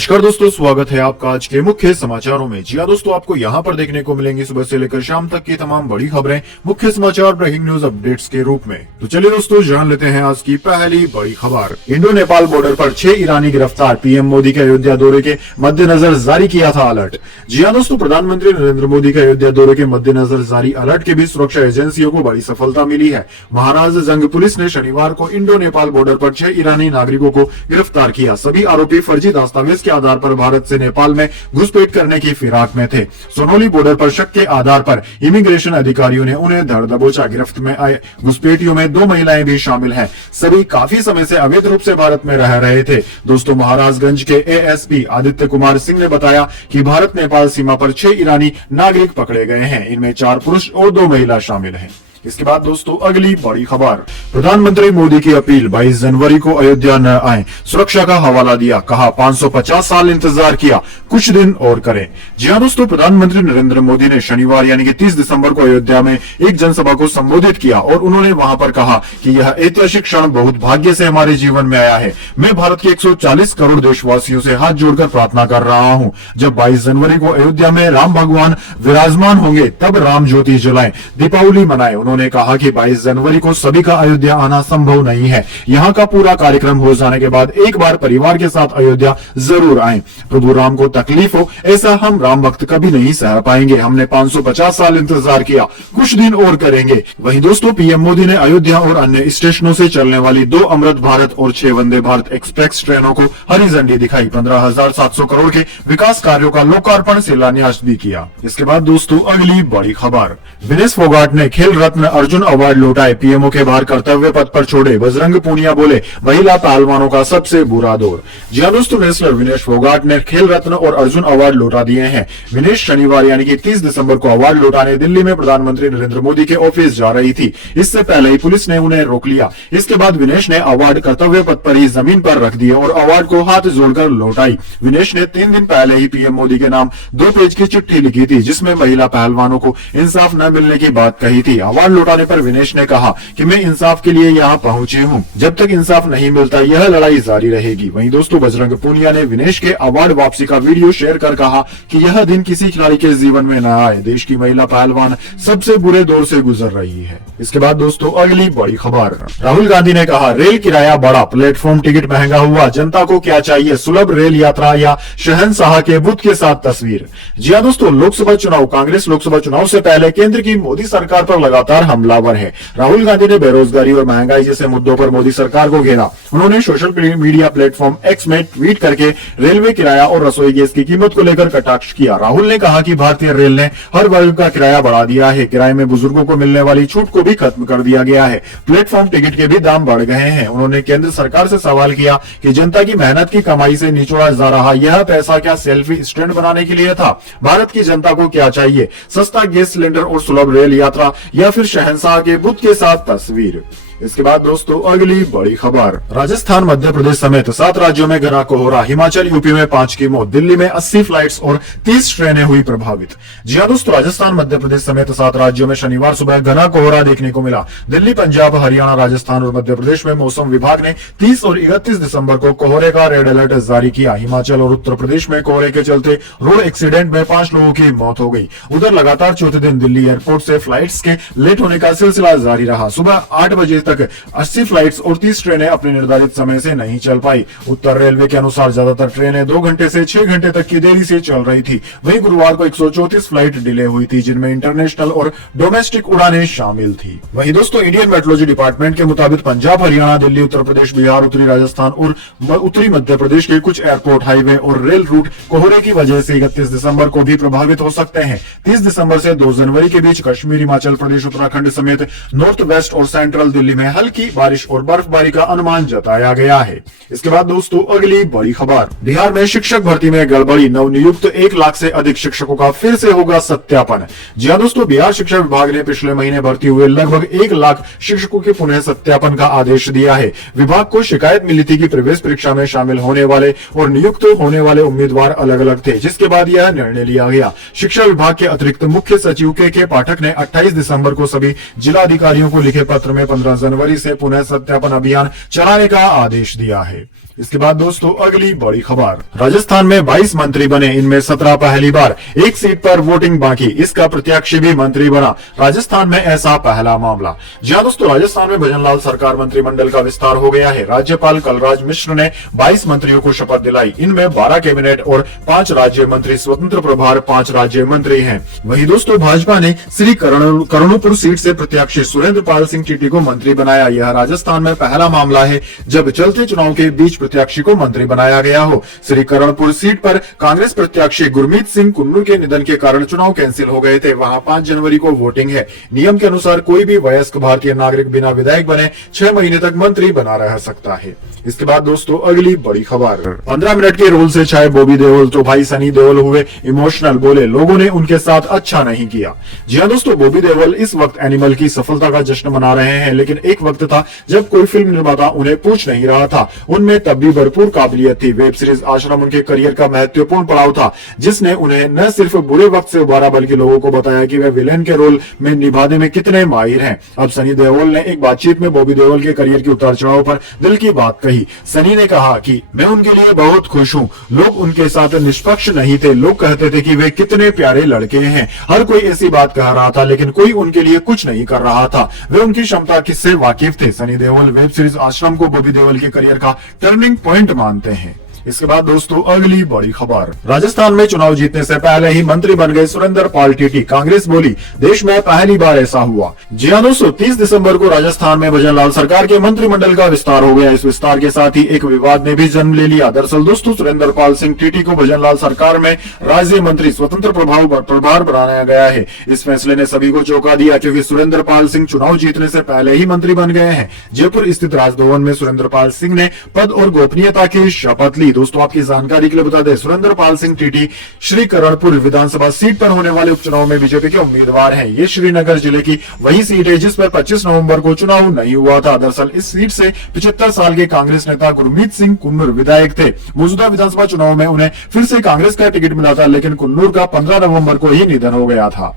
नमस्कार दोस्तों, स्वागत है आपका आज के मुख्य समाचारों में। जी हाँ दोस्तों, आपको यहाँ पर देखने को मिलेंगी सुबह से लेकर शाम तक की तमाम बड़ी खबरें मुख्य समाचार ब्रेकिंग न्यूज अपडेट्स के रूप में। तो चलिए दोस्तों, जान लेते हैं आज की पहली बड़ी खबर। इंडो नेपाल बॉर्डर पर 6 ईरानी गिरफ्तार, पीएम मोदी के अयोध्या दौरे के मद्देनजर जारी किया था अलर्ट। जी हाँ दोस्तों, प्रधानमंत्री नरेंद्र मोदी के अयोध्या दौरे के मद्देनजर जारी अलर्ट के बीच सुरक्षा एजेंसियों को बड़ी सफलता मिली है। महाराज जंग पुलिस ने शनिवार को इंडो नेपाल बॉर्डर पर 6 ईरानी नागरिकों को गिरफ्तार किया। सभी आरोपी फर्जी दस्तावेज के आधार पर भारत से नेपाल में घुसपैठ करने की फिराक में थे। सोनोली बॉर्डर पर शक के आधार पर इमिग्रेशन अधिकारियों ने उन्हें धर दबोचा। गिरफ्त में आए घुसपैठियों में 2 महिलाएं भी शामिल हैं। सभी काफी समय से अवैध रूप से भारत में रह रहे थे। दोस्तों, महाराजगंज के एएसपी आदित्य कुमार सिंह ने बताया कि भारत नेपाल सीमा पर 6 ईरानी नागरिक पकड़े गए हैं। इनमें 4 पुरुष और 2 महिला शामिल हैं। इसके बाद दोस्तों, अगली बड़ी खबर। प्रधानमंत्री मोदी की अपील, 22 जनवरी को अयोध्या न आए, सुरक्षा का हवाला दिया। कहा 550 साल इंतजार किया, कुछ दिन और करें। जी हाँ दोस्तों, प्रधानमंत्री नरेंद्र मोदी ने शनिवार यानी कि 30 दिसंबर को अयोध्या में एक जनसभा को संबोधित किया और उन्होंने वहां पर कहा कि यह ऐतिहासिक क्षण बहुत भाग्य से हमारे जीवन में आया है। मैं भारत के 140 करोड़ देशवासियों से हाथ जोड़कर प्रार्थना कर रहा हूँ, जब 22 जनवरी को अयोध्या में राम भगवान विराजमान होंगे तब राम ज्योति जलाएं, दीपावली मनाएं। उन्होंने कहा कि 22 जनवरी को सभी का अयोध्या आना संभव नहीं है। यहाँ का पूरा कार्यक्रम हो जाने के बाद एक बार परिवार के साथ अयोध्या जरूर आएं। प्रभु राम को तकलीफ हो ऐसा हम राम भक्त कभी नहीं सह पाएंगे। हमने 550 साल इंतजार किया, कुछ दिन और करेंगे। वहीं दोस्तों, पीएम मोदी ने अयोध्या और अन्य स्टेशनों से चलने वाली 2 अमृत भारत और 6 वंदे भारत एक्सप्रेस ट्रेनों को हरी झंडी दिखाई। 15,700 करोड़ के विकास कार्यों का लोकार्पण शिलान्यास भी किया। इसके बाद दोस्तों, अगली बड़ी खबर। विनेश फोगाट ने खेल रत्न अर्जुन अवार्ड लौटाए, पीएमओ के बाहर कर्तव्य पथ पर छोड़े। बजरंग पूनिया बोले, महिला पहलवानों का सबसे बुरा दौर। जी हाँ दोस्तों, रेसलर विनेश फोगाट ने खेल रत्न और अर्जुन अवार्ड लौटा दिए हैं। विनेश शनिवार यानी कि 30 दिसंबर को अवार्ड लौटाने दिल्ली में प्रधानमंत्री नरेंद्र मोदी के ऑफिस जा रही थी। इससे पहले ही पुलिस ने उन्हें रोक लिया। इसके बाद विनेश ने अवार्ड कर्तव्य पथ पर ही जमीन पर रख दिए और अवार्ड को हाथ जोड़कर लौटाई। विनेश ने 3 दिन पहले ही पीएम मोदी के नाम 2 पेज की चिट्ठी लिखी थी, जिसमें महिला पहलवानों को इंसाफ न मिलने की बात कही थी। अवार्ड लौटाने पर विनेश ने कहा कि मैं इंसाफ के लिए यहाँ पहुंची हूँ, जब तक इंसाफ नहीं मिलता यह लड़ाई जारी रहेगी। वहीं दोस्तों, बजरंग पूनिया ने विनेश के अवार्ड वापसी का वीडियो शेयर कर कहा कि यह दिन किसी खिलाड़ी के जीवन में न आए। देश की महिला पहलवान सबसे बुरे दौर से गुजर रही है। इसके बाद दोस्तों, अगली बड़ी खबर। राहुल गांधी ने कहा रेल किराया बढ़ा, प्लेटफॉर्म टिकट महंगा हुआ, जनता को क्या चाहिए, सुलभ रेल यात्रा या शहंशाह के बुत के साथ तस्वीर। जी हाँ दोस्तों, लोकसभा चुनाव, कांग्रेस लोकसभा चुनाव से पहले केंद्र की मोदी सरकार पर लगातार हमलावर है। राहुल गांधी ने बेरोजगारी और महंगाई जैसे मुद्दों पर मोदी सरकार को घेरा। उन्होंने सोशल मीडिया प्लेटफॉर्म एक्स में ट्वीट करके रेलवे किराया और रसोई गैस की कीमत को लेकर कटाक्ष किया। राहुल ने कहा कि भारतीय रेल ने हर वर्ग का किराया बढ़ा दिया है। किराए में बुजुर्गों को मिलने वाली छूट को भी खत्म कर दिया गया है। प्लेटफॉर्म टिकट के भी दाम बढ़ गए हैं। उन्होंने केंद्र सरकार से सवाल किया कि जनता की मेहनत की कमाई से निचोड़ा जा रहा यह पैसा क्या सेल्फी स्टैंड बनाने के लिए था? भारत की जनता को क्या चाहिए, सस्ता गैस सिलेंडर और सुलभ रेल यात्रा या फिर शहंशाह के बुत के साथ तस्वीर? इसके बाद दोस्तों, अगली बड़ी खबर। राजस्थान, मध्य प्रदेश समेत 7 राज्यों में घना कोहरा। हिमाचल, यूपी में 5 की मौत। दिल्ली में 80 फ्लाइट्स और 30 ट्रेनें हुई प्रभावित। जी हाँ दोस्तों, राजस्थान, मध्य प्रदेश समेत 7 राज्यों में शनिवार सुबह घना कोहरा देखने को मिला। दिल्ली, पंजाब, हरियाणा, राजस्थान और मध्य प्रदेश में मौसम विभाग ने 30 और 31 दिसंबर को कोहरे का रेड अलर्ट जारी किया। हिमाचल और उत्तर प्रदेश में कोहरे के चलते रोड एक्सीडेंट में 5 लोगों की मौत हो गई। उधर लगातार चौथे दिन दिल्ली एयरपोर्ट से फ्लाइट्स के लेट होने का सिलसिला जारी रहा। सुबह 8 बजे तक 80 फ्लाइट्स और 30 ट्रेनें अपने निर्धारित समय से नहीं चल पाई। उत्तर रेलवे के अनुसार ज्यादातर ट्रेनें 2 घंटे से 6 घंटे तक की देरी से चल रही थी। वहीं गुरुवार को 134 फ्लाइट डिले हुई थी, जिनमें इंटरनेशनल और डोमेस्टिक उड़ानें शामिल थी। वहीं दोस्तों, इंडियन मेट्रोलॉजी डिपार्टमेंट के मुताबिक पंजाब, हरियाणा, दिल्ली, उत्तर प्रदेश, बिहार, उत्तरी राजस्थान और उत्तरी मध्य प्रदेश के कुछ एयरपोर्ट, हाईवे और रेल रूट कोहरे की वजह से 31 दिसंबर को भी प्रभावित हो सकते हैं। 30 दिसंबर से 2 जनवरी के बीच कश्मीर, हिमाचल प्रदेश, उत्तराखंड समेत नॉर्थ वेस्ट और सेंट्रल दिल्ली में हल्की बारिश और बर्फबारी का अनुमान जताया गया है। इसके बाद दोस्तों, अगली बड़ी खबर। बिहार में शिक्षक भर्ती में गड़बड़ी, नवनियुक्त 1 लाख से अधिक शिक्षकों का फिर से होगा सत्यापन। जी हाँ दोस्तों, बिहार शिक्षा विभाग ने पिछले महीने भर्ती हुए लगभग 1 लाख शिक्षकों के पुनः सत्यापन का आदेश दिया है। विभाग को शिकायत मिली थी कि प्रवेश परीक्षा में शामिल होने वाले और नियुक्त होने वाले उम्मीदवार अलग अलग थे, जिसके बाद यह निर्णय लिया गया। शिक्षा विभाग के अतिरिक्त मुख्य सचिव के पाठक ने 28 दिसंबर को सभी जिला अधिकारियों को लिखे पत्र में 15 जनवरी से पुनः सत्यापन अभियान चलाने का आदेश दिया है। इसके बाद दोस्तों अगली बड़ी खबर, राजस्थान में 22 मंत्री बने, इनमें 17 पहली बार, एक सीट पर वोटिंग बाकी, इसका प्रत्याशी भी मंत्री बना। राजस्थान में ऐसा पहला मामला। जी हां दोस्तों, राजस्थान में भजनलाल सरकार मंत्रिमंडल का विस्तार हो गया है। राज्यपाल कलराज मिश्र ने 22 मंत्रियों को शपथ दिलाई। इनमें 12 कैबिनेट और 5 राज्य मंत्री स्वतंत्र प्रभार 5 राज्य मंत्री हैं। वहीं दोस्तों भाजपा ने श्री करणुपुर सीट से प्रत्याशी सुरेंद्र पाल सिंह टीटी को मंत्री बनाया। यह राजस्थान में पहला मामला है जब चलते चुनाव के बीच प्रत्याशी को मंत्री बनाया गया हो। श्री करणपुर सीट पर कांग्रेस प्रत्याशी गुरमीत सिंह कुन्नूर के निधन के कारण चुनाव कैंसिल हो गए थे। वहां 5 जनवरी को वोटिंग है। नियम के अनुसार कोई भी वयस्क भारतीय नागरिक बिना विधायक बने 6 महीने तक मंत्री बना रह सकता है। इसके बाद दोस्तों अगली बड़ी खबर, 15 मिनट के रोल से छाए बॉबी देओल, तो भाई सनी देओल हुए इमोशनल, बोले लोगों ने उनके साथ अच्छा नहीं किया। जी हां दोस्तों, बॉबी देओल इस वक्त एनिमल की सफलता का जश्न मना रहे हैं, लेकिन एक वक्त था जब कोई फिल्म निर्माता उन्हें पूछ नहीं रहा था। उनमें तब भी भरपूर काबिलियत थी। वेब सीरीज आश्रम उनके करियर का महत्वपूर्ण पड़ाव था, जिसने उन्हें न सिर्फ बुरे वक्त से उबारा बल्कि लोगों को बताया कि वे विलेन के रोल में निभाने में कितने माहिर हैं। अब सनी देओल ने एक बातचीत में बॉबी देओल के करियर के उतार चढ़ाव पर दिल की बात कही। सनी ने कहा कि मैं उनके लिए बहुत खुश हूं। लोग उनके साथ निष्पक्ष नहीं थे। लोग कहते थे कि वे कितने प्यारे लड़के हैं। हर कोई ऐसी बात कह रहा था, लेकिन कोई उनके लिए कुछ नहीं कर रहा था। वे उनकी क्षमता किससे वाकिफ थे। सनी देओल वेब सीरीज आश्रम को बॉबी देओल के करियर का टर्निंग पॉइंट मानते हैं। इसके बाद दोस्तों अगली बड़ी खबर, राजस्थान में चुनाव जीतने से पहले ही मंत्री बन गए सुरेंद्र पाल टीटी। कांग्रेस बोली देश में पहली बार ऐसा हुआ। जी हां दोस्तों, 30 दिसंबर को राजस्थान में भजनलाल सरकार के मंत्रिमंडल का विस्तार हो गया। इस विस्तार के साथ ही एक विवाद ने भी जन्म ले लिया। दरअसल दोस्तों, सुरेंद्र पाल सिंह टीटी को भजनलाल सरकार में राज्य मंत्री स्वतंत्र प्रभार बनाया गया है। इस फैसले ने सभी को चौंका दिया, क्योंकि सुरेंद्र पाल सिंह चुनाव जीतने से पहले ही मंत्री बन गए हैं। जयपुर स्थित राजभवन में सुरेंद्र पाल सिंह ने पद और गोपनीयता की शपथ ली। दोस्तों आपकी जानकारी के लिए बता दें, सुरेंद्र पाल सिंह टीटी श्री करणपुर विधानसभा सीट पर होने वाले उपचुनाव में बीजेपी के उम्मीदवार हैं। ये श्रीनगर जिले की वही सीट है जिस पर 25 नवंबर को चुनाव नहीं हुआ था। दरअसल इस सीट से 75 साल के कांग्रेस नेता गुरमीत सिंह कुन्नूर विधायक थे। मौजूदा विधानसभा चुनाव में उन्हें फिर से कांग्रेस का टिकट मिला था, लेकिन कुन्नूर का 15 नवंबर को ही निधन हो गया था।